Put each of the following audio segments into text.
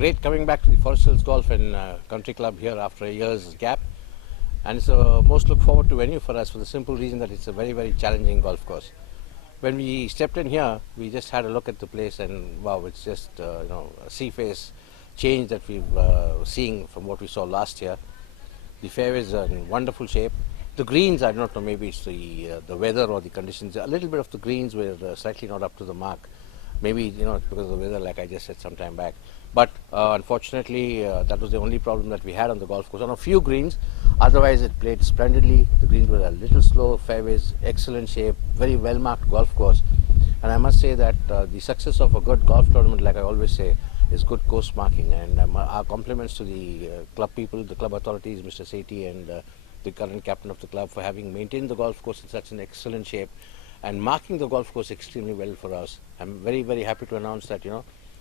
great coming back to the Forest Hills Golf and Country Club here after a year's gap. And it's a most look forward to venue for us for the simple reason that it's a very, very challenging golf course. When we stepped in here, we just had a look at the place and wow, it's just a sea face change that we've seen from what we saw last year. The fairways are in wonderful shape. The greens, I don't know, maybe it's the weather or the conditions. A little bit of the greens were slightly not up to the mark. Maybe, it's because of the weather, like I just said some time back. But unfortunately, that was the only problem that we had on the golf course. On a few greens, otherwise it played splendidly. The greens were a little slow, fairways, excellent shape, very well-marked golf course. And I must say that the success of a good golf tournament, like I always say, is good course marking. And our compliments to the club people, the club authorities, Mr. Sethi and the current captain of the club for having maintained the golf course in such an excellent shape and marking the golf course extremely well for us. I'm very, very happy to announce that,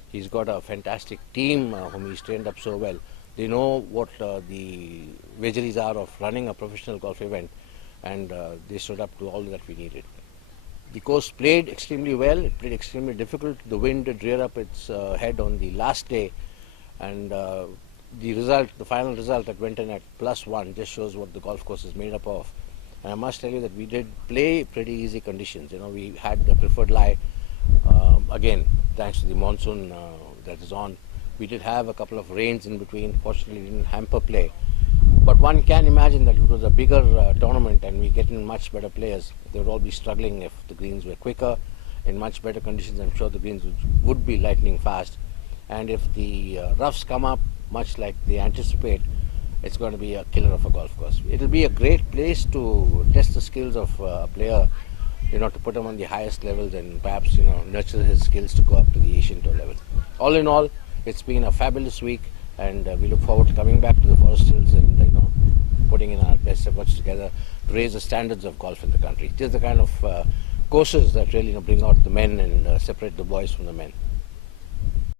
he's got a fantastic team whom he's trained up so well. They know what the vagaries are of running a professional golf event, and they stood up to all that we needed. The course played extremely well. It played extremely difficult. The wind did rear up its head on the last day, and the final result that went in at +1 just shows what the golf course is made up of. And I must tell you that we did play pretty easy conditions. We had the preferred lie. Again, thanks to the monsoon that is on. We did have a couple of rains in between. Fortunately, it didn't hamper play. But one can imagine that if it was a bigger tournament and we get in much better players, they would all be struggling if the greens were quicker, in much better conditions. I'm sure the greens would be lightning fast. And if the roughs come up, much like they anticipate, it's going to be a killer of a golf course. It'll be a great place to test the skills of a player, to put him on the highest levels and perhaps, nurture his skills to go up to the Asian Tour level. All in all, it's been a fabulous week, and we look forward to coming back to the Forest Hills and, putting in our best efforts together to raise the standards of golf in the country. It is the kind of courses that really bring out the men and separate the boys from the men.